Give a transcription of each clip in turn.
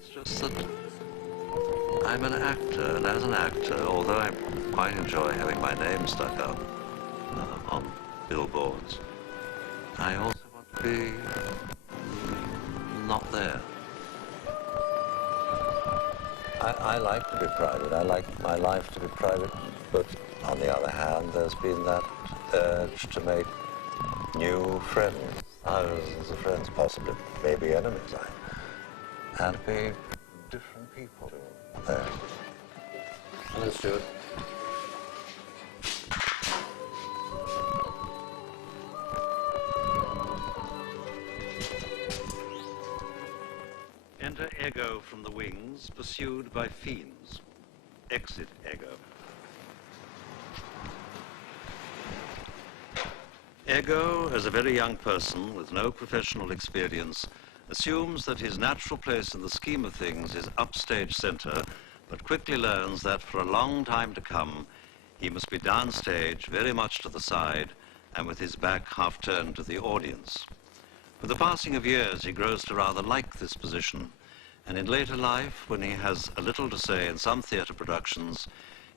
It's just that I'm an actor, and as an actor, although I quite enjoy having my name stuck up on billboards, I also want to be not there. I like to be private. I like my life to be private, but on the other hand, there's been that urge to make new friends, thousands of friends, possibly, maybe enemies, and be different people there. Let's do it. Enter Ego from the wings, pursued by fiends. Exit Ego. Ego, as a very young person with no professional experience, assumes that his natural place in the scheme of things is upstage center, but quickly learns that for a long time to come, he must be downstage, very much to the side, and with his back half turned to the audience. With the passing of years, he grows to rather like this position, and in later life, when he has a little to say in some theatre productions,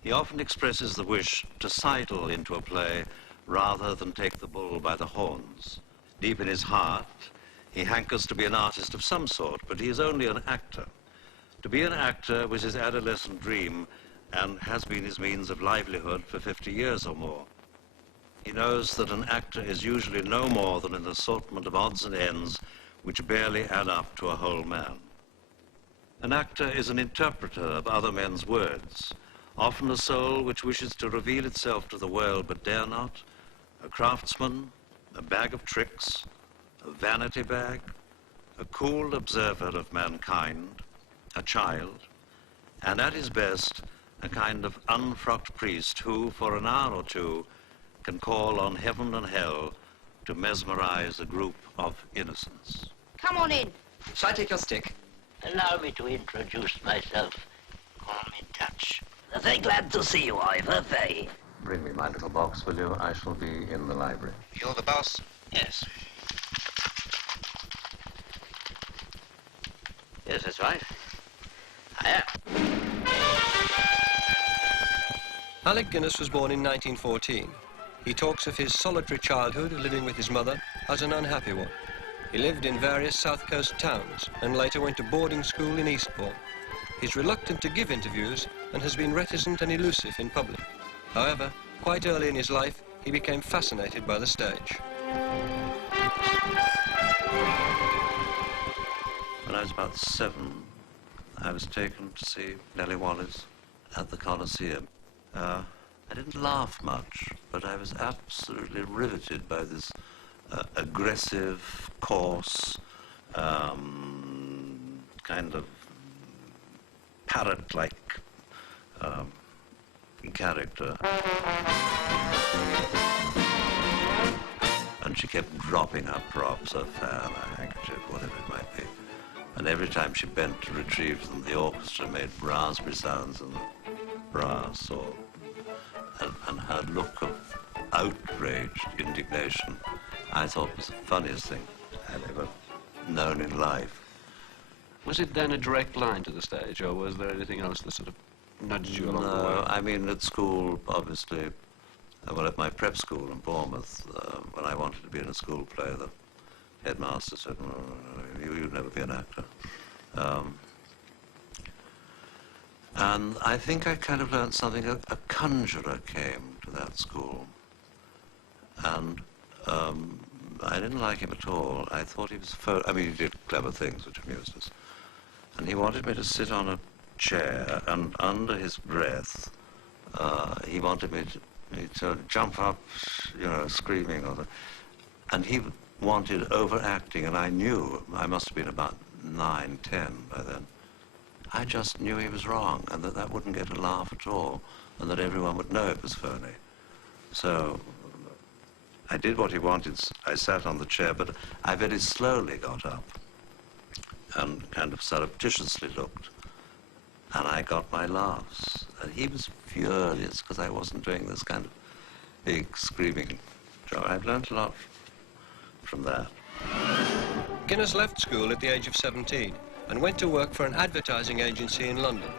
he often expresses the wish to sidle into a play rather than take the bull by the horns. Deep in his heart, he hankers to be an artist of some sort, but he is only an actor. To be an actor was his adolescent dream and has been his means of livelihood for 50 years or more. He knows that an actor is usually no more than an assortment of odds and ends which barely add up to a whole man. An actor is an interpreter of other men's words, often a soul which wishes to reveal itself to the world but dare not, a craftsman, a bag of tricks, a vanity bag, a cool observer of mankind, a child, and at his best, a kind of unfrocked priest who, for an hour or two, can call on heaven and hell to mesmerize a group of innocents. Come on in. Shall I take your stick? Allow me to introduce myself. Call me Dutch. Very glad to see you, Ivor, very. Bring me my little box, will you? I shall be in the library. You're the boss? Yes. Yes, that's right. I am. Alec Guinness was born in 1914. He talks of his solitary childhood living with his mother as an unhappy one. He lived in various South Coast towns and later went to boarding school in Eastbourne. He's reluctant to give interviews and has been reticent and elusive in public. However, quite early in his life, he became fascinated by the stage. When I was about 7, I was taken to see Nellie Wallace at the Coliseum. I didn't laugh much, but I was absolutely riveted by this aggressive, coarse, kind of parrot-like character. And she kept dropping her props, her fan, her handkerchief, whatever it might be. And every time she bent to retrieve them, the orchestra made raspberry sounds in the brass, and her look of outraged indignation, I thought was the funniest thing I'd ever known in life. Was it then a direct line to the stage, or was there anything else that sort of nudged you along the way? No, I mean, at school, obviously, well, at my prep school in Bournemouth, when I wanted to be in a school play, the headmaster said, no, you'd never be an actor. And I think I kind of learned something. A conjurer came to that school, and I didn't like him at all. I thought he was, he did clever things which amused us. And he wanted me to sit on a chair, and under his breath, he wanted me to jump up, screaming. And he wanted overacting, and I knew, I must have been about 9, 10 by then. I just knew he was wrong, and that wouldn't get a laugh at all, and that everyone would know it was phony. So I did what he wanted. I sat on the chair, but I very slowly got up and kind of surreptitiously looked, and I got my laughs. And he was furious because I wasn't doing this kind of big screaming job. I've learned a lot from that. Guinness left school at the age of 17 and went to work for an advertising agency in London.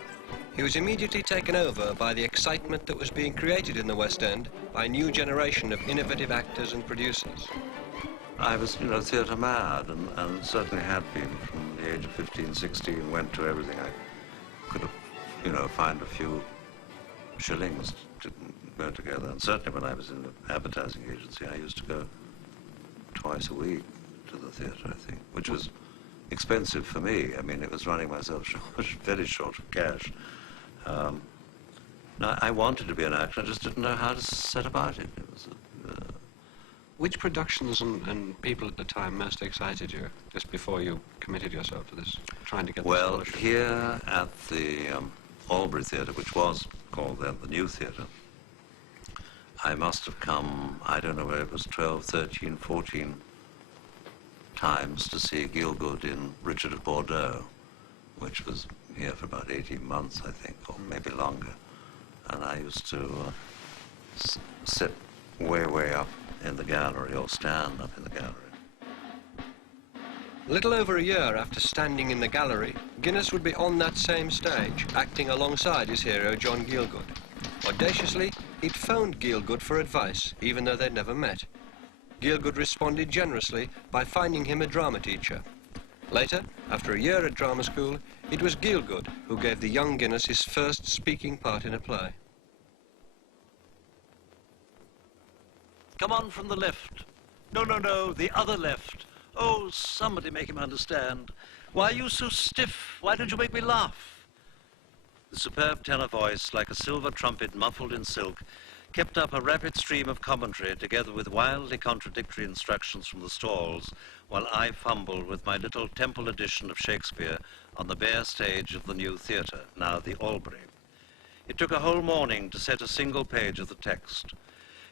He was immediately taken over by the excitement that was being created in the West End by a new generation of innovative actors and producers. I was, theatre mad, and certainly had been from the age of 15, 16, went to everything I could have, find a few shillings to go together. And certainly when I was in the advertising agency, I used to go twice a week to the theatre, I think, which was expensive for me. I mean, it was running myself very short of cash. Now, I wanted to be an actor, I just didn't know how to set about it. It was Which productions and people at the time most excited you, just before you committed yourself to this, trying to get the scholarship? Here at the Albury Theatre, which was called then the New Theatre, I must have come, I don't know where it was, 12, 13, 14 times to see Gielgud in Richard of Bordeaux, which was here for about 18 months, I think, or maybe longer. And I used to sit way up in the gallery, or stand up in the gallery. A little over a year after standing in the gallery, Guinness would be on that same stage, acting alongside his hero, John Gielgud. Audaciously, he'd phoned Gielgud for advice, even though they'd never met. Gielgud responded generously by finding him a drama teacher. Later, after a year at drama school, it was Gielgud who gave the young Guinness his first speaking part in a play. Come on from the left. No, the other left. Oh, somebody make him understand. Why are you so stiff? Why don't you make me laugh? The superb tenor voice, like a silver trumpet muffled in silk, kept up a rapid stream of commentary together with wildly contradictory instructions from the stalls, while I fumbled with my little temple edition of Shakespeare on the bare stage of the New Theatre, now the Albury. It took a whole morning to set a single page of the text.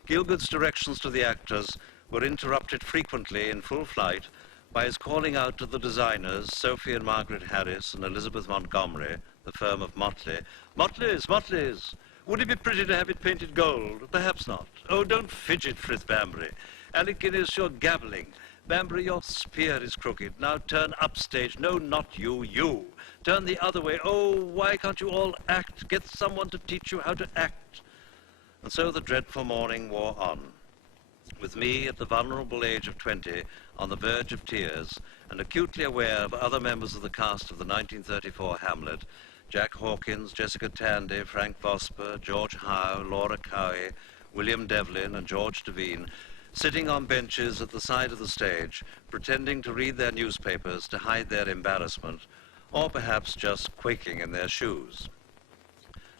Gielgud's directions to the actors were interrupted frequently in full flight by his calling out to the designers, Sophie and Margaret Harris and Elizabeth Montgomery, the firm of Motley, Motleys! Would it be pretty to have it painted gold? Perhaps not. Oh, don't fidget, Frith Banbury. Alec Guinness, you're gabbling. Banbury, your spear is crooked. Now turn upstage. No, not you, you. Turn the other way. Oh, why can't you all act? Get someone to teach you how to act. And so the dreadful morning wore on, with me at the vulnerable age of 20, on the verge of tears, and acutely aware of other members of the cast of the 1934 Hamlet, Jack Hawkins, Jessica Tandy, Frank Vosper, George Howe, Laura Cowie, William Devlin, and George Devine, sitting on benches at the side of the stage, pretending to read their newspapers to hide their embarrassment, or perhaps just quaking in their shoes.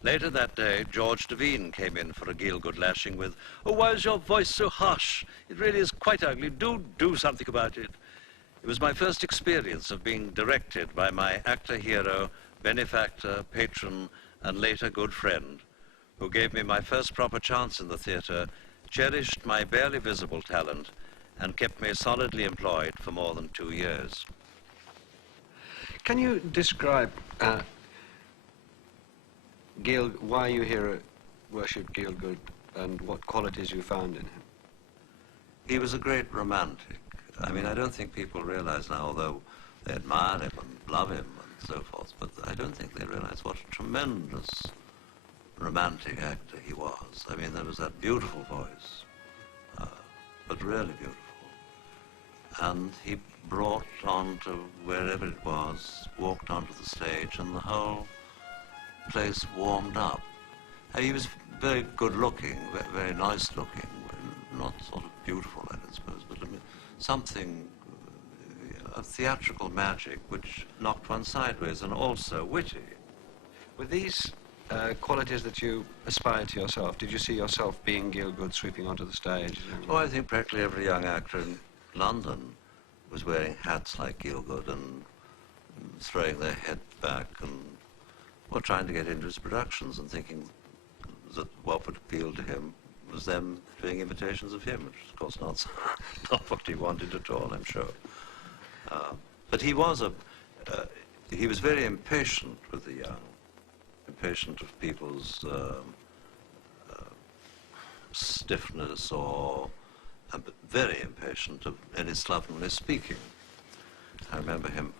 Later that day, George Devine came in for a Gielgud lashing with, "Oh, why is your voice so harsh? It really is quite ugly. Do something about it." It was my first experience of being directed by my actor hero, benefactor, patron, and later good friend, who gave me my first proper chance in the theatre, cherished my barely visible talent, and kept me solidly employed for more than 2 years. Can you describe why you here worshipped Gielgud and what qualities you found in him? He was a great romantic. I mean, I don't think people realize now, although they admire him and love him and so forth, but I don't think they realize what a tremendous romantic actor he was. I mean, there was that beautiful voice, but really beautiful. And he brought on to wherever it was, walked onto the stage, and the whole place warmed up. He was very good looking, very nice looking, not sort of beautiful, I don't suppose, but I mean, something, a theatrical magic which knocked one sideways, and also witty. With these qualities that you aspired to yourself, did you see yourself being Gielgud sweeping onto the stage? Oh, I think practically every young actor in London was wearing hats like Gielgud and throwing their head back and were trying to get into his productions and thinking that what would appeal to him was them doing imitations of him, which of course not what he wanted at all, I'm sure. But he was very impatient with the young, impatient of people's stiffness, or very impatient of any slovenly speaking. I remember him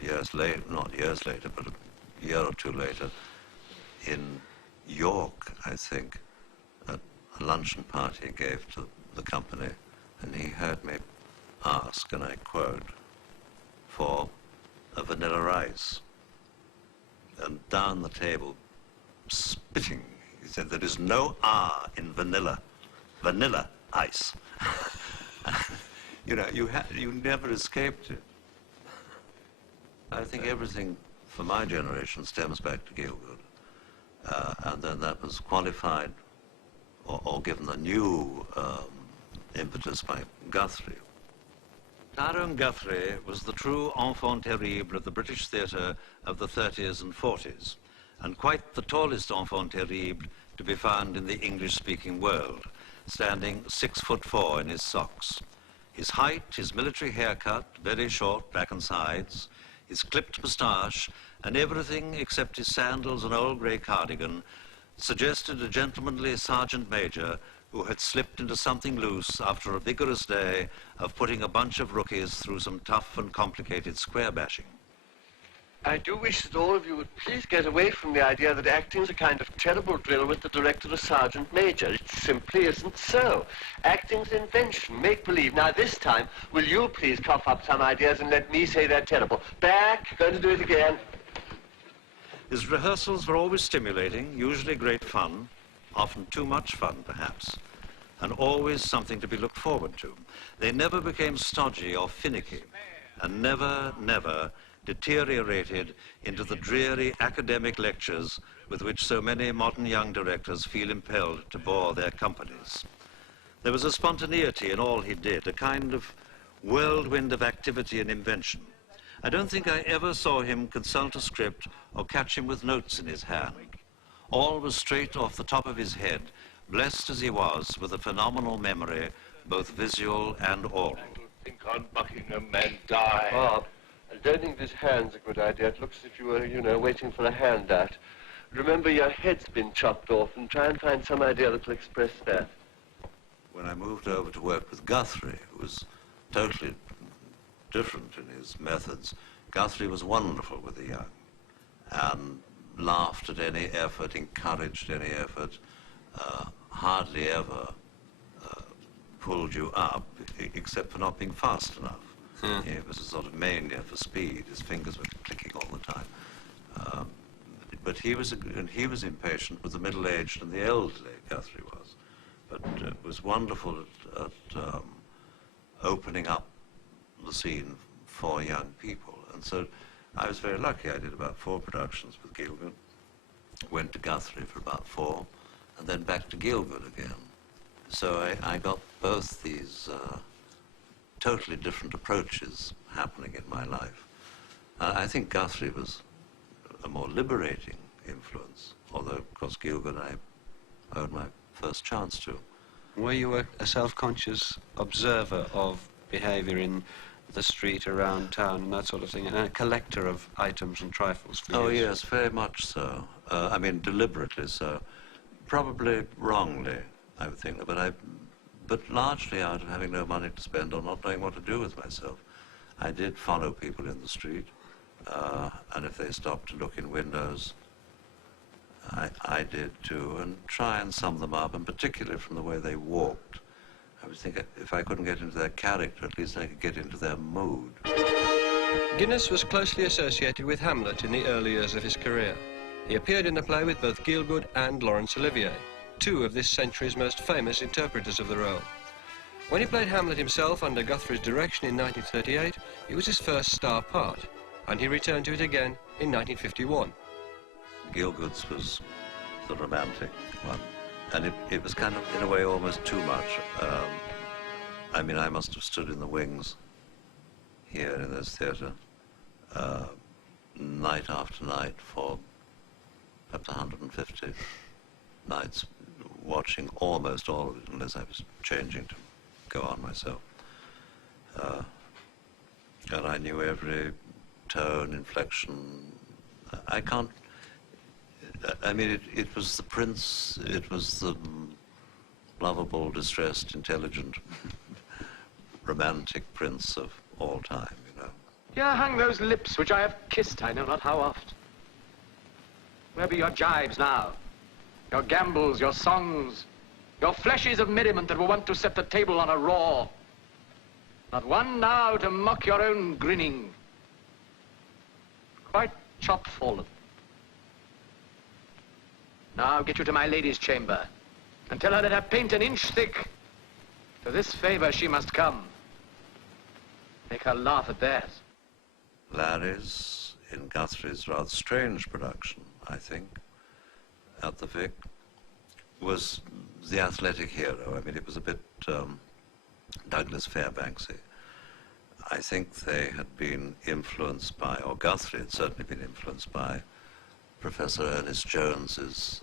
years later, not years later, but a year or two later, in York, I think, at a luncheon party he gave to the company, and he heard me ask, and I quote, for a vanilla ice. And down the table, spitting, he said, there is no R in vanilla. Vanilla ice. You know, you never escaped it. I think everything for my generation stems back to Gielgud. And then that was qualified or given a new impetus by Guthrie. Tyrone Guthrie was the true enfant terrible of the British theatre of the 30s and 40s, and quite the tallest enfant terrible to be found in the English-speaking world, standing 6'4" in his socks. His height, his military haircut, very short back and sides, his clipped moustache, and everything except his sandals and old grey cardigan suggested a gentlemanly sergeant major who had slipped into something loose after a vigorous day of putting a bunch of rookies through some tough and complicated square bashing. I do wish that all of you would please get away from the idea that acting is a kind of terrible drill with the director or sergeant major. It simply isn't so. Acting's invention, make-believe. Now this time, will you please cough up some ideas and let me say they're terrible? Back, going to do it again. His rehearsals were always stimulating, usually great fun, often too much fun perhaps, and always something to be looked forward to. They never became stodgy or finicky, and never deteriorated into the dreary academic lectures with which so many modern young directors feel impelled to bore their companies. There was a spontaneity in all he did, a kind of whirlwind of activity and invention. I don't think I ever saw him consult a script or catch him with notes in his hand. All was straight off the top of his head, blessed as he was with a phenomenal memory, both visual and oral. I think on Buckingham men die. Bob, I don't think this hand's a good idea. It looks as if you were, you know, waiting for a handout. Remember, your head's been chopped off, and try and find some idea that will express that. When I moved over to work with Guthrie, who was totally different in his methods, Guthrie was wonderful with the young and laughed at any effort, encouraged any effort, hardly ever pulled you up, except for not being fast enough. It was a sort of mania for speed. His fingers were clicking all the time. But he was impatient with the middle-aged and the elderly, Guthrie was. But it was wonderful at opening up the scene for young people. And so I was very lucky. I did about 4 productions with Gielgud, went to Guthrie for about 4, and then back to Gielgud again. So I got both these totally different approaches happening in my life. I think Guthrie was a more liberating influence, although, of course, Gielgud I owed my first chance to. Were you a self-conscious observer of behaviour in the street around town and that sort of thing, and a collector of items and trifles for Oh, years? yes, very much so. I mean, deliberately so. Probably wrongly, I would think, but largely out of having no money to spend or not knowing what to do with myself. I did follow people in the street, and if they stopped to look in windows, I did too, and try and sum them up, and particularly from the way they walked. I was thinking if I couldn't get into their character, at least I could get into their mood. Guinness was closely associated with Hamlet in the early years of his career. He appeared in the play with both Gielgud and Laurence Olivier, 2 of this century's most famous interpreters of the role. When he played Hamlet himself under Guthrie's direction in 1938, it was his first star part, and he returned to it again in 1951. Gielgud's was the romantic one, and it was kind of, in a way, almost too much. I mean, I must have stood in the wings here in this theatre night after night for perhaps 150 nights, watching almost all of it, unless I was changing to go on myself. And I knew every tone, inflection. I mean, it was the prince, it was the lovable, distressed, intelligent, romantic prince of all time, you know. Here hang those lips which I have kissed I know not how oft. Where be your jibes now? Your gambols, your songs, your fleshes of merriment that were wont to set the table on a roar. Not one now to mock your own grinning. Quite chop fallen. Now get you to my lady's chamber, and tell her that her paint an inch thick. To this favor she must come. Make her laugh at theirs. Larry's, in Guthrie's rather strange production, I think, at the Vic, was the athletic hero. I mean, it was a bit Douglas Fairbanksy. I think they had been influenced by, or Guthrie had certainly been influenced by, Professor Ernest Jones's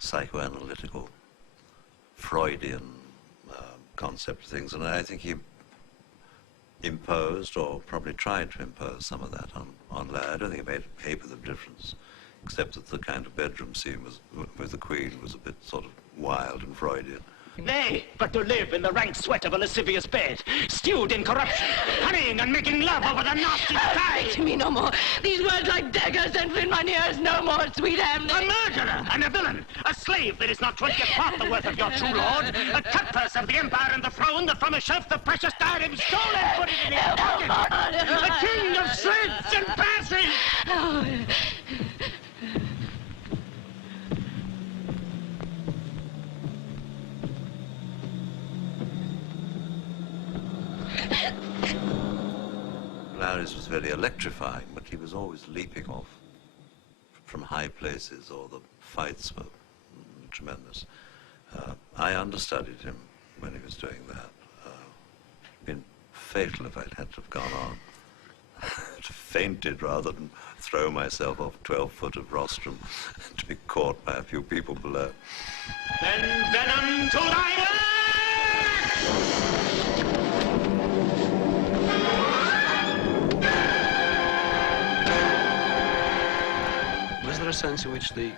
psychoanalytical Freudian concept of things, and I think he imposed, or probably tried to impose, some of that on Larry. I don't think it made a heap of the difference, except that the kind of bedroom scene with the Queen was a bit sort of wild and Freudian. Nay, but to live in the rank sweat of a lascivious bed, stewed in corruption, honeying and making love over the nasty sky. Say to me no more. These words like daggers enter in my ears. No more, sweet Hamlet. A murderer and a villain, a slave that is not 20th part the worth of your true lord, a cutpurse of the empire and the throne, that from a shelf the precious diadem stole and put it in his pocket. The king of slits and passes. Oh. Larry's was very electrifying, but he was always leaping off from high places, or the fights were tremendous. I understudied him when he was doing that. It'd been fatal if I'd had to have gone on. Fainted rather than throw myself off 12 foot of rostrum to be caught by a few people below. Then venom to thy Was there a sense in which the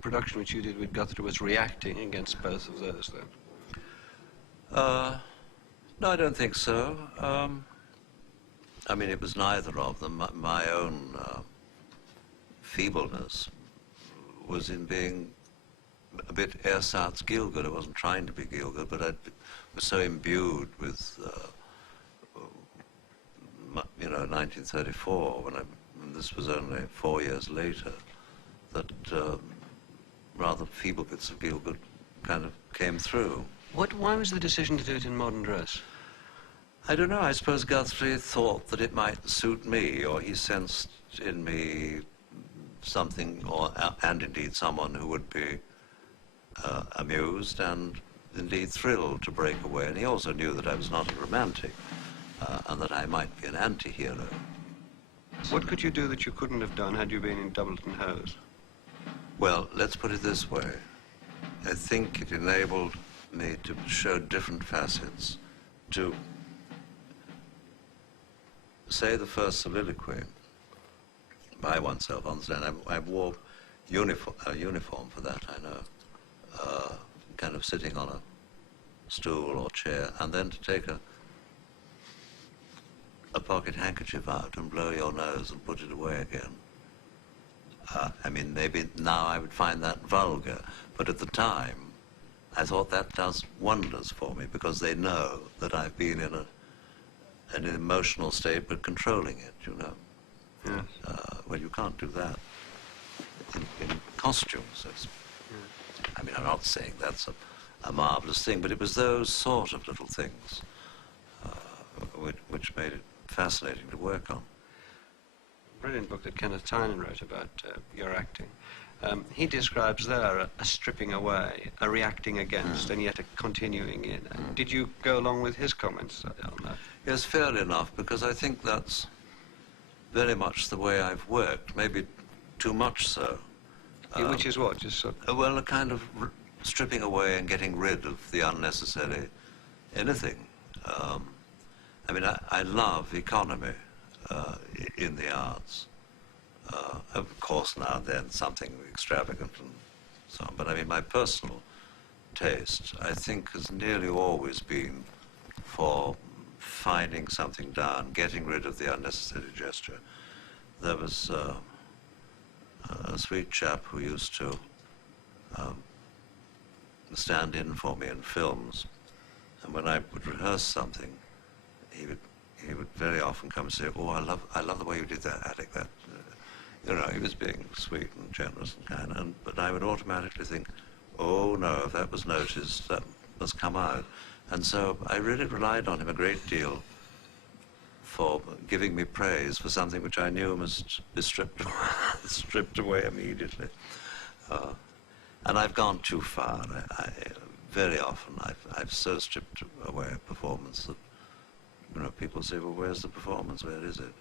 production which you did with Guthrie was reacting against both of those, then? No, I don't think so. I mean, it was neither of them. My own feebleness was in being a bit ersatz Gielgud. I wasn't trying to be Gielgud, but I was so imbued with, 1934, when this was only 4 years later, that rather feeble bits of Gielgud kind of came through. Why was the decision to do it in modern dress? I don't know. I suppose Guthrie thought that it might suit me, or he sensed in me something, and indeed someone who would be amused and indeed thrilled to break away. And he also knew that I was not a romantic, and that I might be an anti-hero. What could you do that you couldn't have done had you been in Doubleton Hose? Well, let's put it this way. I think it enabled me to show different facets, to say the first soliloquy by oneself. Understand? I wore a uniform for that, I know, kind of sitting on a stool or chair, and then to take a pocket handkerchief out and blow your nose and put it away again. I mean, maybe now I would find that vulgar, but at the time, I thought that does wonders for me, because they know that I've been in an emotional state, but controlling it, you know. Yes. Well, you can't do that in costumes. I mean, I'm not saying that's a marvelous thing, but it was those sort of little things which made it fascinating to work on. Brilliant book that Kenneth Tynan wrote about your acting. He describes there a stripping away, a reacting against, and yet a continuing in. Did you go along with his comments on that? Yes, fair enough, because I think that's very much the way I've worked, maybe too much so. Which is what? Just sort of... Well, a kind of stripping away and getting rid of the unnecessary anything. I mean, I love economy in the arts. Of course, now and then something extravagant and so on, but I mean, my personal taste, I think, has nearly always been for fining something down, getting rid of the unnecessary gesture. There was a sweet chap who used to stand in for me in films, and when I would rehearse something, he would very often come and say, "Oh, I love the way you did that, Alec. That." You know, he was being sweet and generous and kind, but I would automatically think, oh no, if that was noticed, that must come out. And so I really relied on him a great deal for giving me praise for something which I knew must be stripped away immediately. And I've gone too far. Very often I've so stripped away a performance that, you know, people say, well, where's the performance? Where is it?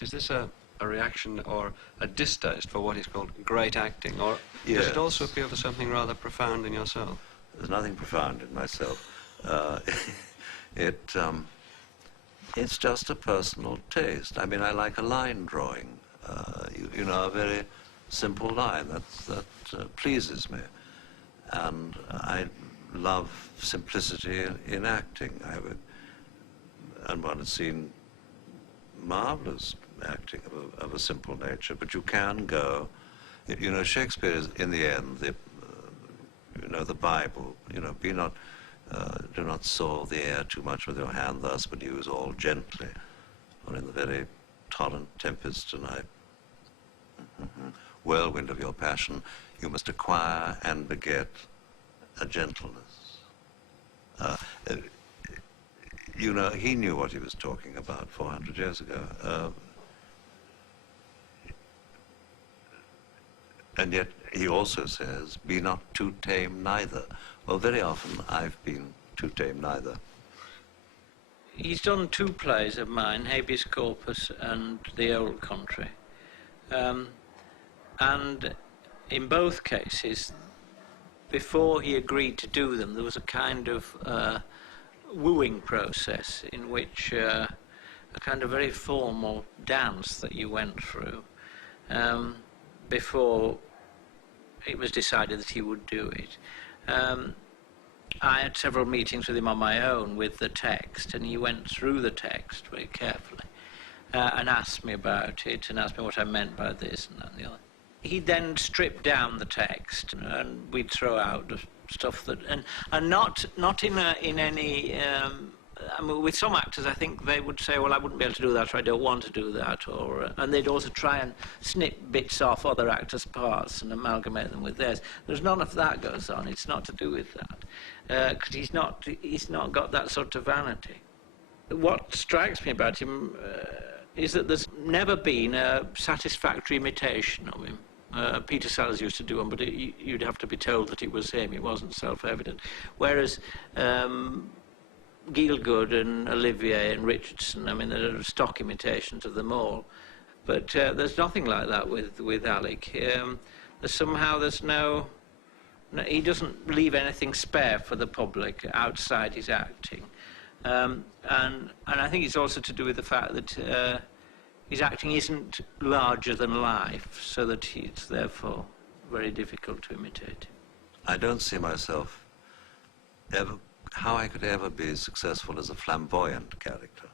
Is this a reaction or a distaste for what is called great acting, or Yes. does it also appeal to something rather profound in yourself? There's nothing profound in myself. It's just a personal taste. I mean, I like a line drawing, you know, a very simple line that pleases me. And I love simplicity in acting. And one has seen marvelous acting of a simple nature, but you can go, you know, Shakespeare is, in the end, you know, the Bible, you know, do not saw the air too much with your hand thus, but use all gently, or in the very torrent tempest tonight, whirlwind of your passion, you must acquire and beget a gentleness. You know, he knew what he was talking about 400 years ago. And yet he also says, be not too tame neither. Well, very often I've been too tame neither. He's done two plays of mine, Habeas Corpus and The Old Country. And in both cases, before he agreed to do them, there was a kind of wooing process in which a kind of very formal dance that you went through before it was decided that he would do it. I had several meetings with him on my own with the text, and he went through the text very carefully and asked me about it and asked me what I meant by this and that and the other. He then stripped down the text, and we'd throw out the stuff that, and not in any. I mean, with some actors, I think they would say, well, I wouldn't be able to do that, or I don't want to do that, or and they'd also try and snip bits off other actors' parts and amalgamate them with theirs. There's none of that goes on. It's not to do with that, because he's not got that sort of vanity. What strikes me about him is that there's never been a satisfactory imitation of him. Peter Sellers used to do one, but you'd have to be told that it was him. It wasn't self-evident. Whereas Gielgud and Olivier and Richardson, I mean, there are stock imitations of them all. But there's nothing like that with Alec. There's no, he doesn't leave anything spare for the public outside his acting. And I think it's also to do with the fact that his acting isn't larger than life, so that it's therefore very difficult to imitate. I don't see myself how I could ever be successful as a flamboyant character.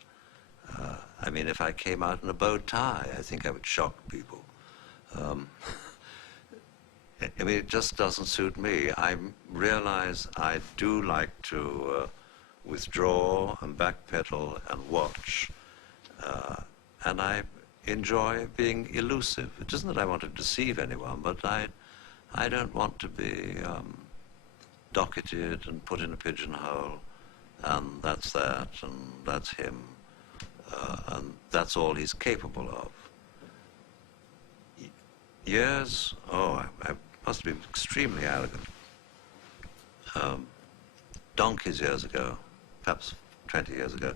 I mean, if I came out in a bow tie, I think I would shock people. I mean, it just doesn't suit me. I realize I do like to withdraw and backpedal and watch. And I enjoy being elusive. It isn't that I want to deceive anyone, but I don't want to be docketed and put in a pigeonhole, and that's that, and that's him, and that's all he's capable of. Years, I must have been extremely arrogant. Donkeys years ago, perhaps 20 years ago,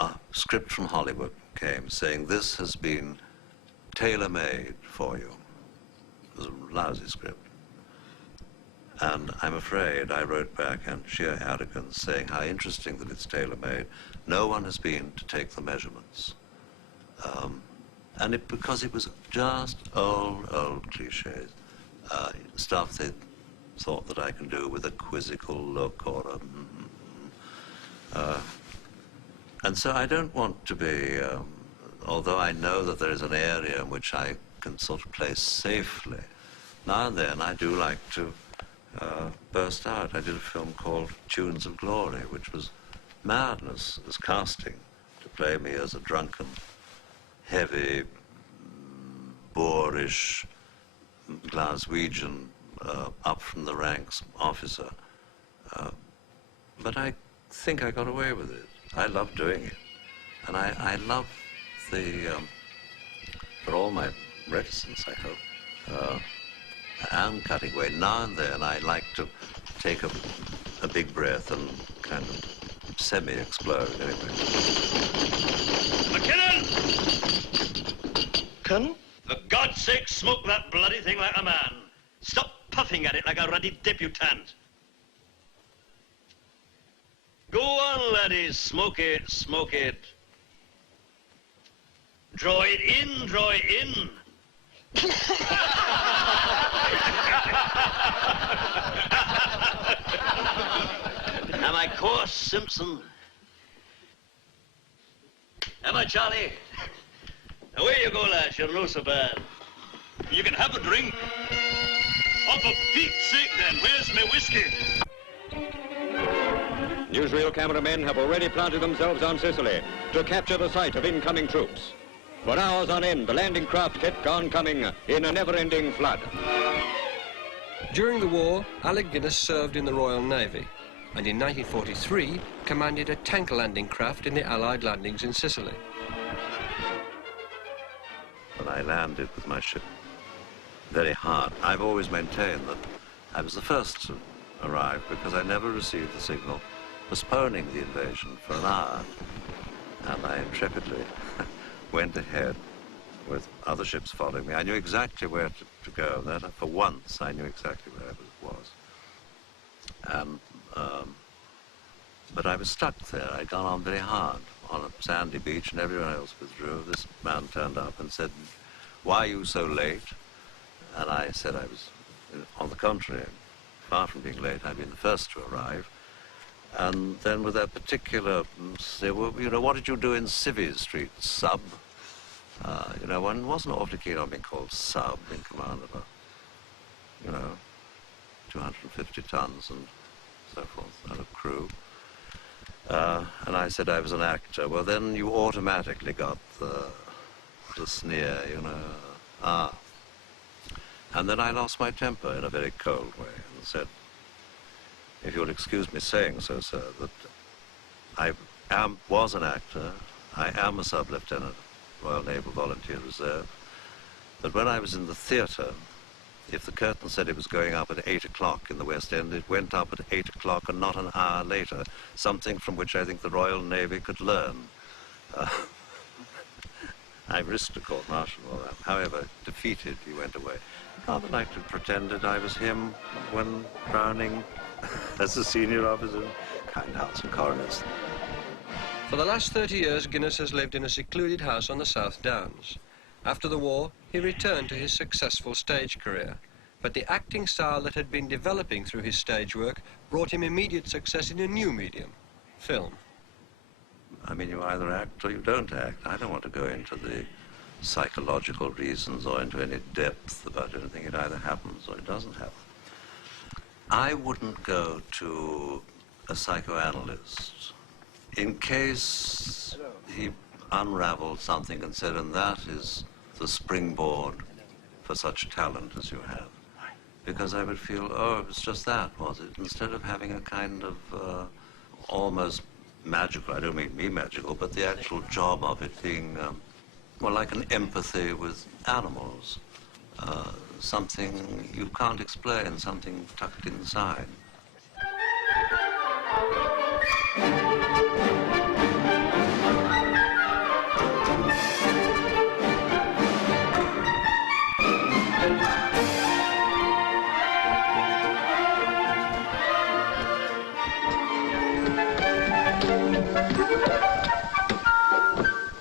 a script from Hollywood came saying, this has been tailor-made for you. It was a lousy script. And I'm afraid I wrote back in sheer arrogance saying how interesting that it's tailor-made. No one has been to take the measurements. And because it was just old cliches, stuff they thought that I can do with a quizzical look or And so I don't want to be, although I know that there is an area in which I can sort of play safely, now and then I do like to burst out. I did a film called Tunes of Glory, which was madness as casting, to play me as a drunken, heavy, boorish, Glaswegian, up from the ranks officer. But I think I got away with it. I love doing it. And I love the, for all my reticence, I hope, I am cutting away. Now and then I like to take a big breath and kind of semi-explode anyway. McKinnon! Colonel? For God's sake, smoke that bloody thing like a man. Stop puffing at it like a ruddy debutante. Go on, laddies, smoke it, smoke it. Draw it in, draw it in. Am I coarse, Simpson? Am I, Charlie? Away you go, lads, you're no so bad. You can have a drink. Oh, for Pete's sake, then, where's my whiskey? Newsreel cameramen have already planted themselves on Sicily to capture the sight of incoming troops. For hours on end, the landing craft kept on coming in a never-ending flood. During the war, Alec Guinness served in the Royal Navy, and in 1943 commanded a tanker landing craft in the Allied landings in Sicily. When I landed with my ship, very hard. I've always maintained that I was the first to arrive because I never received the signal postponing the invasion for an hour, and I intrepidly went ahead with other ships following me. I knew exactly where to go. That, for once, I knew exactly where it was. And, but I was stuck there. I'd gone on very hard on a sandy beach, and everyone else withdrew. This man turned up and said, "Why are you so late?" And I said I was, on the contrary, far from being late. I'd been the first to arrive. And then with that particular, say, well, you know, what did you do in Civvy Street, sub? You know, one wasn't awfully keen on being called sub in command of a, you know, 250 tons and so forth, and a crew. And I said I was an actor. Well, then you automatically got the sneer, you know, And then I lost my temper in a very cold way and said, if you'll excuse me saying so, sir, that I was an actor, I am a sub-lieutenant, Royal Naval Volunteer Reserve, but when I was in the theatre, if the curtain said it was going up at 8 o'clock in the West End, it went up at 8 o'clock and not an hour later, something from which I think the Royal Navy could learn. I risked a court-martial and all that. However, defeated, he went away. Rather like to have pretended I was him when Browning, as a senior officer, kind house and coroners. For the last 30 years, Guinness has lived in a secluded house on the South Downs. After the war, he returned to his successful stage career, but the acting style that had been developing through his stage work brought him immediate success in a new medium, film. I mean, you either act or you don't act. I don't want to go into the psychological reasons or into any depth about anything. It either happens or it doesn't happen. I wouldn't go to a psychoanalyst in case he unraveled something and said, and that is the springboard for such talent as you have. Because I would feel, oh, it was just that, was it? Instead of having a kind of almost magical, I don't mean me magical, but the actual job of it being, well, like an empathy with animals. Something you can't explain, something tucked inside.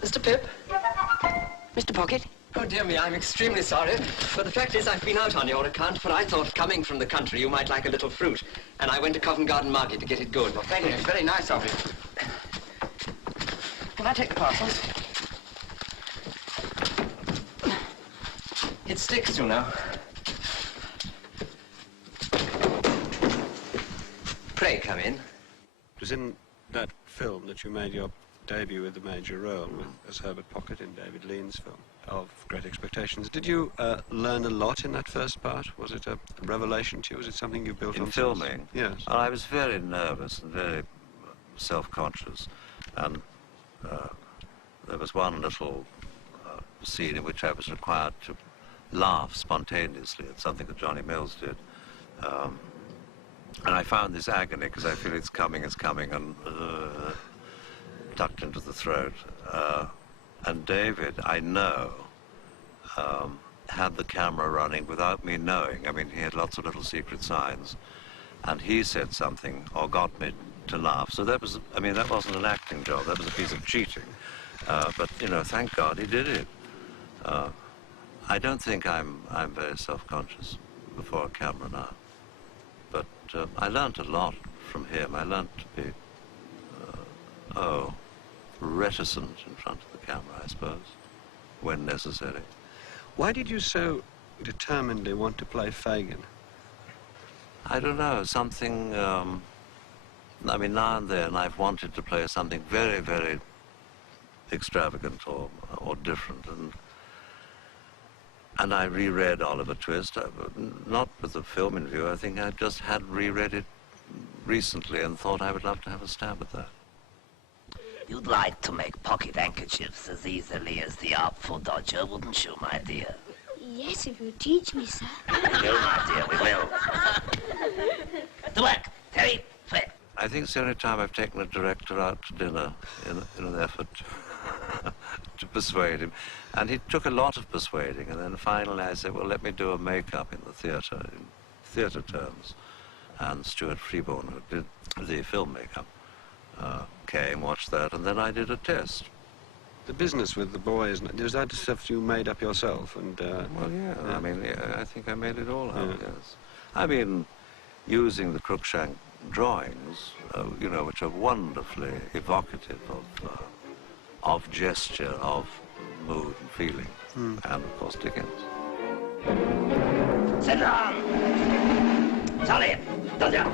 Mr. Pip? Mr. Pocket? Oh, dear me, I'm extremely sorry. But the fact is I've been out on your account, for I thought coming from the country you might like a little fruit. And I went to Covent Garden Market to get it good. Well, thank you. It's very nice of you. Can I take the parcels? It sticks, you know. Pray come in. It was in that film that you made your debut with the major role as Herbert Pocket in David Lean's film of Great Expectations. Did you learn a lot in that first part? Was it a revelation to you? Was it something you built in on? Filming? Yes. Well, I was very nervous and very self-conscious, and there was one little scene in which I was required to laugh spontaneously at something that Johnny Mills did. And I found this agony because I feel it's coming, and tucked into the throat. And David, I know, had the camera running without me knowing. I mean, he had lots of little secret signs. And he said something, or got me to laugh. So that was, I mean, that wasn't an acting job. That was a piece of cheating. But, you know, thank God he did it. I don't think I'm very self-conscious before a camera now. But I learnt a lot from him. I learnt to be, reticent in front of the camera, I suppose, when necessary. Why did you so determinedly want to play Fagin? I don't know, something, I mean, now and then I've wanted to play something very, very extravagant or different, and I reread Oliver Twist, not with the film in view. I think I just had reread it recently and thought I would love to have a stab at that. You'd like to make pocket handkerchiefs as easily as the Artful Dodger, wouldn't you, my dear? Yes, if you teach me, sir. We will, my dear, we will. To work, Terry, quick. I think it's the only time I've taken a director out to dinner in an effort to persuade him. And he took a lot of persuading, and then finally I said, well, let me do a make-up in the theatre, in theatre terms. And Stuart Freeborn, who did the film make-up, came, watched that, and then I did a test. The business with the boys, is that stuff you made up yourself? And well, yeah, I mean, I think I made it all up, Yeah. yes. I mean, using the Cruikshank drawings, you know, which are wonderfully evocative of gesture, of mood and feeling, and of course Dickens. Sit down. Charlie, Dodger.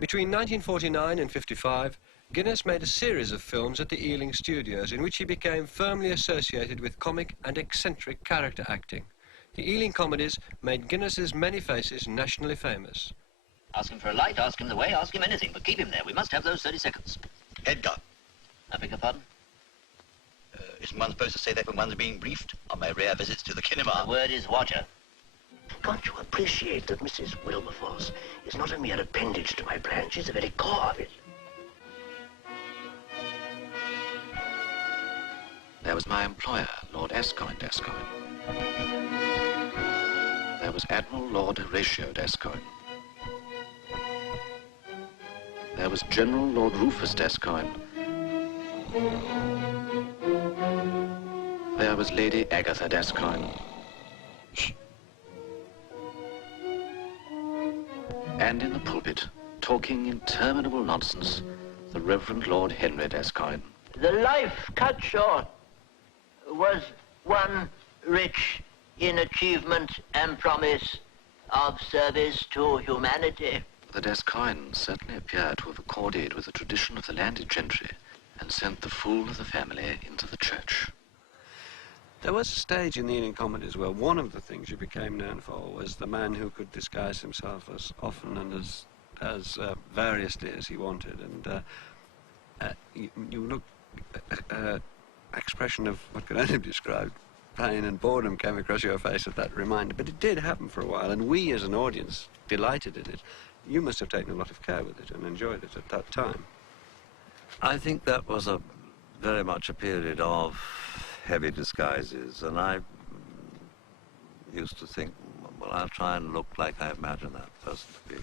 Between 1949 and 55, Guinness made a series of films at the Ealing Studios in which he became firmly associated with comic and eccentric character acting. The Ealing comedies made Guinness's many faces nationally famous. Ask him for a light, ask him the way, ask him anything, but keep him there. We must have those 30 seconds. Edgar. I beg your pardon? Isn't one supposed to say that when one's being briefed on my rare visits to the cinema? The word is Roger. Can't you appreciate that Mrs. Wilberforce is not a mere appendage to my plan, she's the very core of it? There was my employer, Lord Escoyne d'Escoyne. There was Admiral Lord Horatio d'Escoyne. There was General Lord Rufus d'Escoyne. There was Lady Agatha d'Escoyne. And in the pulpit, talking interminable nonsense, the Reverend Lord Henry d'Escoyne. The life cut short was one rich in achievement and promise of service to humanity. The d'Escoynes certainly appear to have accorded with the tradition of the landed gentry and sent the fool of the family into the church. There was a stage in the Ealing comedies where one of the things you became known for was the man who could disguise himself as often and as variously as he wanted. And you look, expression of what could only be described, pain and boredom came across your face at that reminder. But it did happen for a while, and we as an audience delighted in it. You must have taken a lot of care with it and enjoyed it at that time. I think that was very much a period of heavy disguises, and I used to think, well, I'll try and look like I imagine that person to be.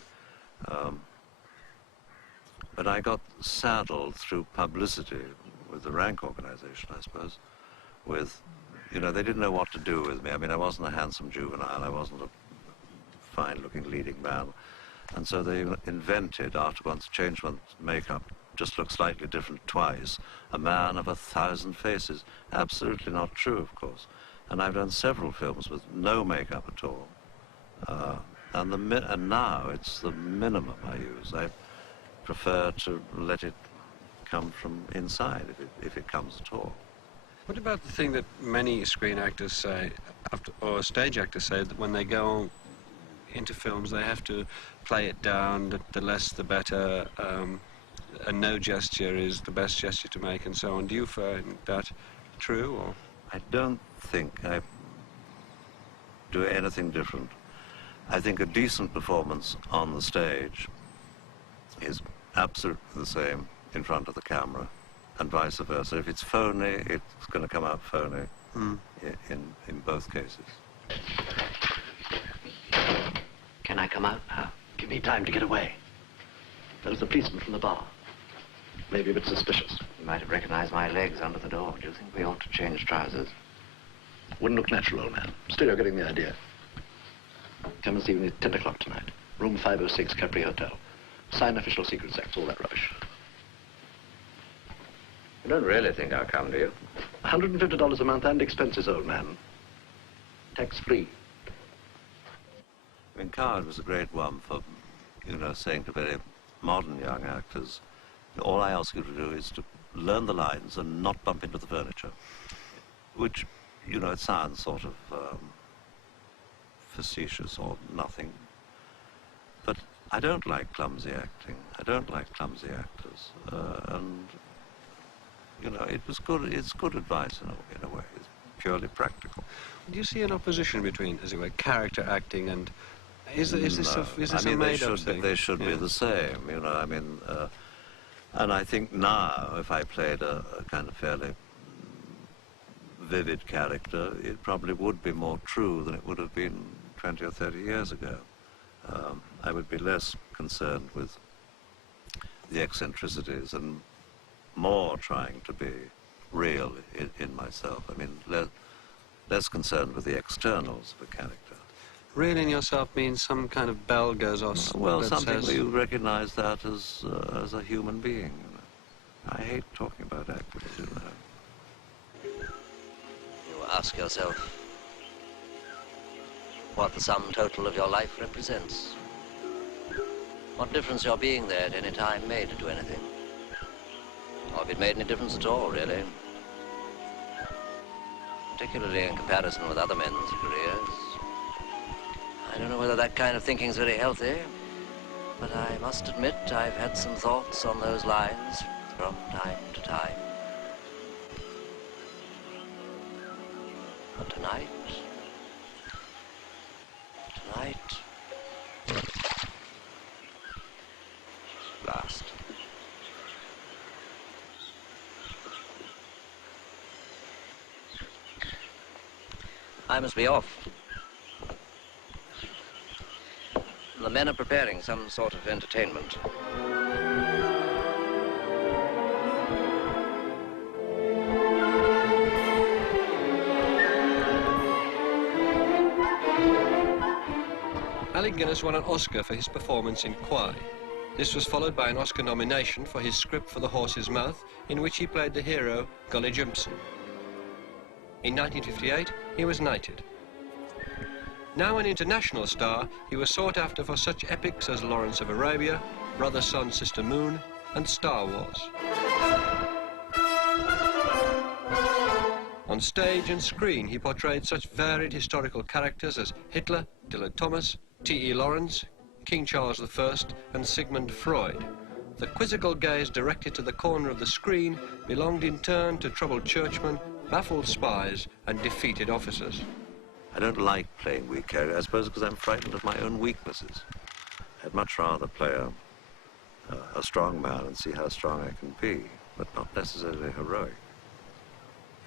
But I got saddled through publicity with the rank organization, I suppose, with, you know, they didn't know what to do with me. I mean, I wasn't a handsome juvenile, I wasn't a fine-looking leading man. And so they invented, after one's changed one's makeup, just look slightly different twice, a man of 1,000 faces. Absolutely not true, of course. And I've done several films with no makeup at all. And now it's the minimum I use. I prefer to let it come from inside, if it comes at all. What about the thing that many screen actors say, or stage actors say, that when they go into films they have to play it down, that the less the better, a no gesture is the best gesture to make, and so on. Do you find that true? Or? I don't think I do anything different. I think a decent performance on the stage is absolutely the same in front of the camera, and vice versa. If it's phony, it's going to come out phony in both cases. Can I come out now? Give me time to get away. There's a policeman from the bar. Maybe a bit suspicious. You might have recognized my legs under the door. Do you think we ought to change trousers? Wouldn't look natural, old man. Still, you're getting the idea. Come and see me at 10 o'clock tonight. Room 506, Capri Hotel. Sign official secrets acts, all that rubbish. You don't really think I'll come, do you? $150 a month and expenses, old man. Tax-free. I mean, Coward was a great one for, you know, saying to very modern young actors, all I ask you to do is to learn the lines and not bump into the furniture. Which, you know, it sounds sort of facetious or nothing. But I don't like clumsy acting. I don't like clumsy actors. And, you know, it was good. It's good advice in a way. It's purely practical. Do you see an opposition between, as it were, character acting and... Is this a made-up thing? They should be the same, you know, I mean... and I think now, if I played a kind of fairly vivid character, it probably would be more true than it would have been 20 or 30 years ago. I would be less concerned with the eccentricities and more trying to be real in myself. I mean, less concerned with the externals of a character. Real in yourself means some kind of bell goes off. Well, something where you recognize that as a human being. You know? I hate talking about actors, you know. You ask yourself what the sum total of your life represents. What difference your being there at any time made to anything. Or if it made any difference at all, really. Particularly in comparison with other men's careers. I don't know whether that kind of thinking is very healthy, but I must admit I've had some thoughts on those lines from time to time. But tonight... last. I must be off. The men are preparing some sort of entertainment. Alec Guinness won an Oscar for his performance in Kwai. This was followed by an Oscar nomination for his script for The Horse's Mouth, in which he played the hero, Gully Jimpson. In 1958, he was knighted. Now an international star, he was sought after for such epics as Lawrence of Arabia, Brother, Sun, Sister Moon, and Star Wars. On stage and screen, he portrayed such varied historical characters as Hitler, Dylan Thomas, T.E. Lawrence, King Charles I, and Sigmund Freud. The quizzical gaze directed to the corner of the screen belonged in turn to troubled churchmen, baffled spies, and defeated officers. I don't like playing weak characters, I suppose because I'm frightened of my own weaknesses. I'd much rather play a strong man and see how strong I can be, but not necessarily heroic.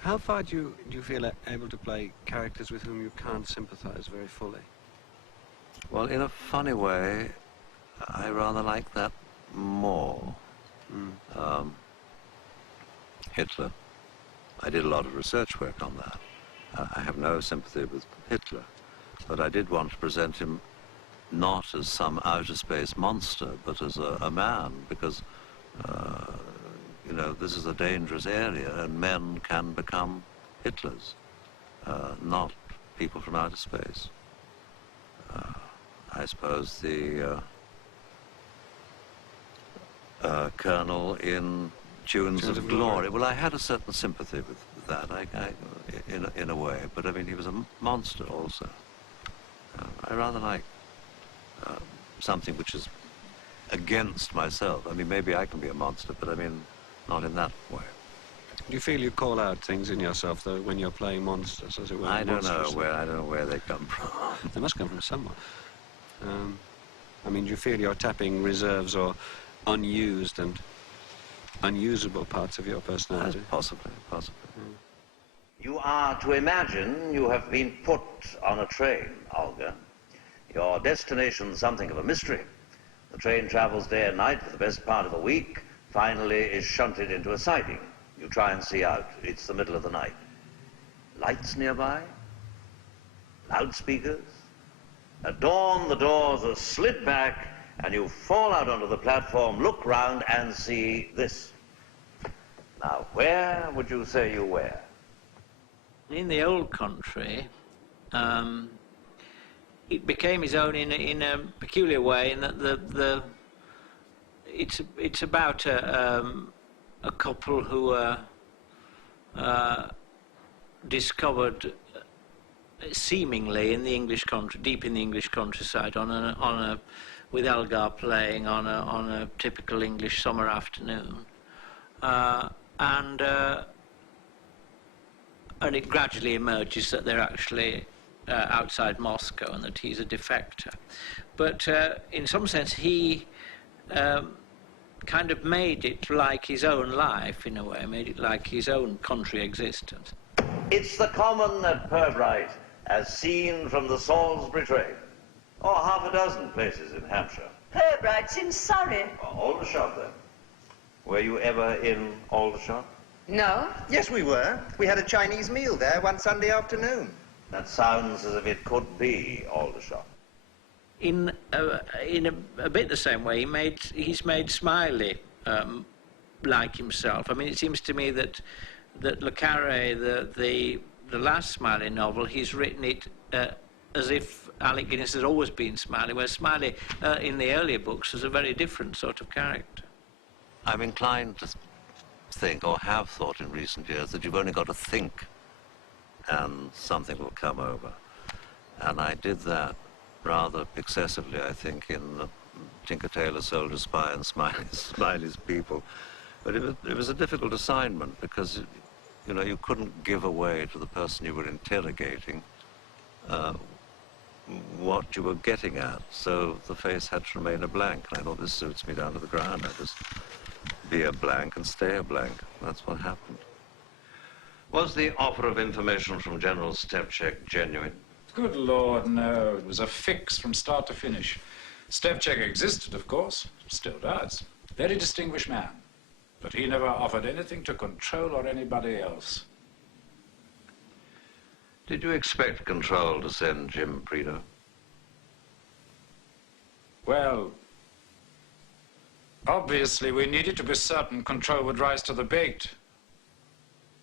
How far do you feel able to play characters with whom you can't sympathize very fully? Well, in a funny way, I rather like that more. Hitler. I did a lot of research work on that. I have no sympathy with Hitler, but I did want to present him not as some outer space monster, but as a man, because, you know, this is a dangerous area, and men can become Hitlers, not people from outer space. I suppose the Colonel in Tunes of Glory. Well, I had a certain sympathy with that, in a way, but I mean, he was a monster also. I rather like something which is against myself. I mean, maybe I can be a monster, but I mean, not in that way. Do you feel you call out things in yourself, though, when you're playing monsters, as it were? I don't know where they come from. They must come from somewhere. I mean, do you feel you're tapping reserves or unused and unusable parts of your personality? Possibly. You are to imagine you have been put on a train, Olga. Your destination something of a mystery. The train travels day and night for the best part of a week, finally is shunted into a siding. You try and see out. It's the middle of the night. Lights nearby? Loudspeakers? At dawn, the doors are slid back, and you fall out onto the platform, look round, and see this. Now, where would you say you were? In the old country, it became his own in a peculiar way, in that it's about a couple who discovered, seemingly in the English country, deep in the English countryside, with Elgar playing on a typical English summer afternoon, and it gradually emerges that they're actually outside Moscow and that he's a defector. But in some sense, he kind of made it like his own life, in a way, made it like his own country existence. It's the common at Purbright, as seen from the Salisbury train, or half a dozen places in Hampshire. Purbright's in Surrey. Aldershot, then. Were you ever in Aldershot? No. Yes, we were. We had a Chinese meal there one Sunday afternoon. That sounds as if it could be Aldershot. In a bit the same way, he's made Smiley like himself. I mean, it seems to me that Le Carré, the last Smiley novel, he's written it as if Alec Guinness has always been Smiley, whereas Smiley in the earlier books was a very different sort of character. I'm inclined to think, or have thought in recent years, that you've only got to think and something will come over. And I did that rather excessively, I think, in Tinker Tailor Soldier Spy and Smiley's People. But it was a difficult assignment because, you know, you couldn't give away to the person you were interrogating what you were getting at. So the face had to remain a blank. And I thought, this suits me down to the ground. I just be a blank and stay a blank. That's what happened. Was the offer of information from General Stepchek genuine? Good Lord, no. It was a fix from start to finish. Stepchek existed, of course. Still does. Very distinguished man. But he never offered anything to Control or anybody else. Did you expect Control to send Jim Prideaux? Well, obviously we needed to be certain Control would rise to the bait.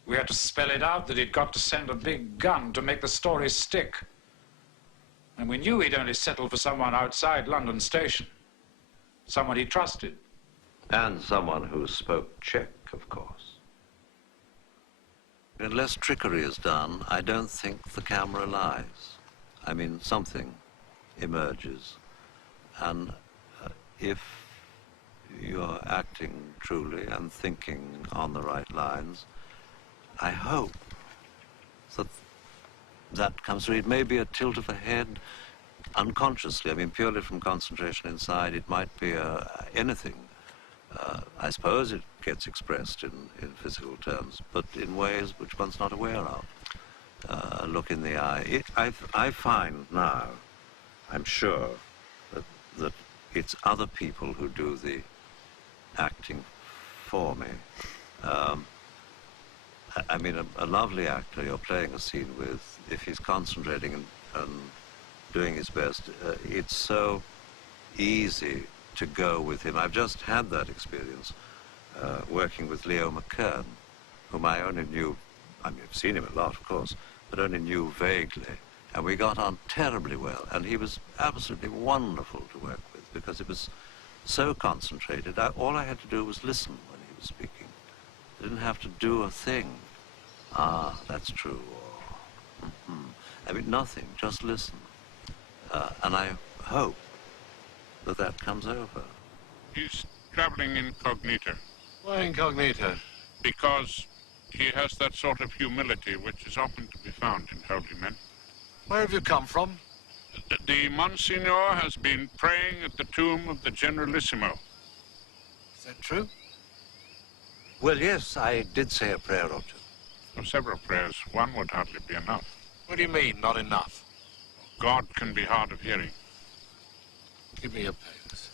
We had to spell it out that he'd got to send a big gun to make the story stick. And we knew he'd only settle for someone outside London Station. Someone he trusted. And someone who spoke Czech, of course. Unless trickery is done, I don't think the camera lies. I mean, something emerges. And if you're acting truly and thinking on the right lines, I hope that comes through. It may be a tilt of the head unconsciously. I mean, purely from concentration inside, it might be anything. I suppose it gets expressed in physical terms, but in ways which one's not aware of. Look in the eye. I find now, I'm sure, that it's other people who do the acting for me. I mean, a lovely actor you're playing a scene with, if he's concentrating and doing his best, it's so easy to go with him. I've just had that experience working with Leo McKern, whom I only knew, I mean, I've seen him a lot, of course, but only knew vaguely. And we got on terribly well, and he was absolutely wonderful to work with because it was so concentrated. All I had to do was listen when he was speaking. I didn't have to do a thing. Ah, that's true. Or, I mean, nothing, just listen. And I hope that comes over. He's traveling incognito. Why incognito? Because he has that sort of humility which is often to be found in holy men. Where have you come from? The Monsignor has been praying at the tomb of the Generalissimo. Is that true? Well, yes, I did say a prayer or two. For several prayers, one would hardly be enough. What do you mean, not enough? God can be hard of hearing. Give me your papers.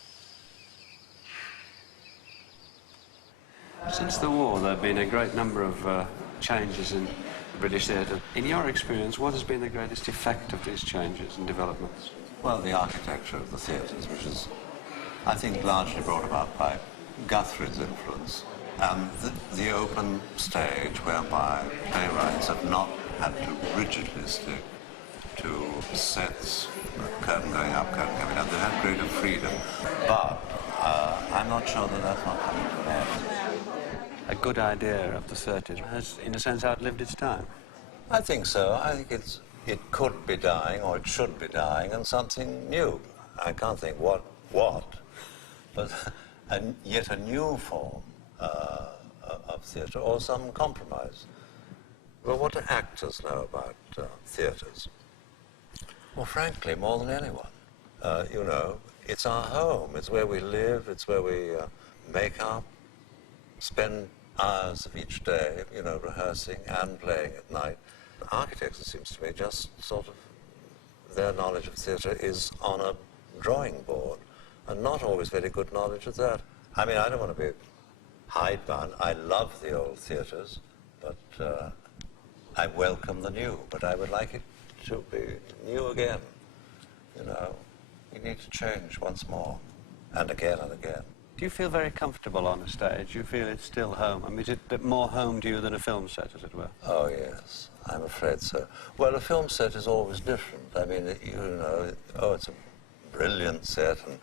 Since the war, there have been a great number of changes in the British theatre. In your experience, what has been the greatest effect of these changes and developments? Well, the architecture of the theatres, which is, I think, largely brought about by Guthrie's influence, and the open stage whereby playwrights have not had to rigidly stick to sets, curtain going up, curtain coming down. They had greater freedom, but I'm not sure that that's not coming to an end. A good idea of the 30s has, in a sense, outlived its time. I think so. I think it could be dying, or it should be dying, and something new. I can't think what, but yet a new form of theatre, or some compromise. Well, what do actors know about theatres? Well, frankly, more than anyone. You know, it's our home. It's where we live. It's where we make up, spend hours of each day, you know, rehearsing and playing at night. Architects, it seems to me, just sort of, their knowledge of theatre is on a drawing board, and not always very good knowledge of that. I mean, I don't want to be hidebound. I love the old theatres, but I welcome the new, but I would like it to be new again. You know, we need to change once more, and again and again. Do you feel very comfortable on a stage? Do you feel it's still home? I mean, is it more home to you than a film set, as it were? Oh, yes, I'm afraid so. Well, a film set is always different. I mean, you know, oh, it's a brilliant set, and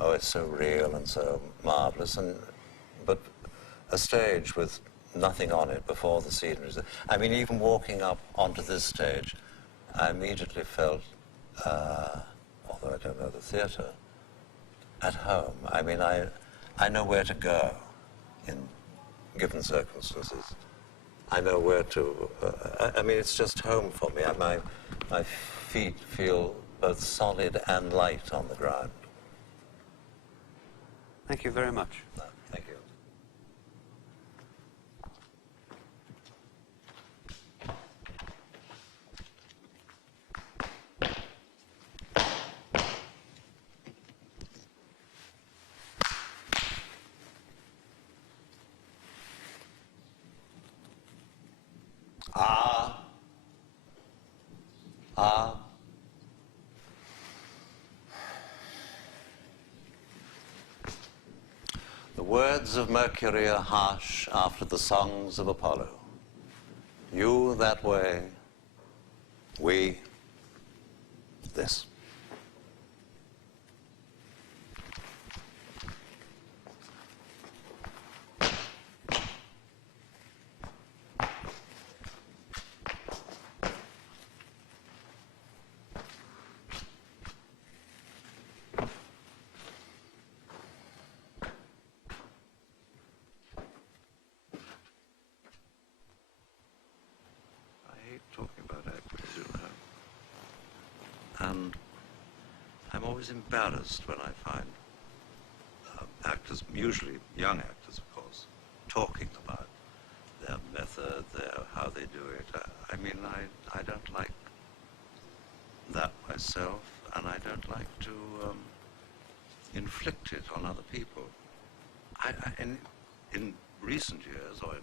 oh, it's so real and so marvellous, but a stage with nothing on it before the scenery. I mean, even walking up onto this stage, I immediately felt, although I don't know the theatre, at home. I mean, I know where to go in given circumstances. I know where to, I mean, it's just home for me. My feet feel both solid and light on the ground. Thank you very much. Thank you. The words of Mercury are harsh after the songs of Apollo. You that way, we this. Talking about actors, you know. And I'm always embarrassed when I find actors actors, usually young actors, of course, talking about their method, how they do it. I mean, I don't like that myself, and I don't like to inflict it on other people. In recent years, or in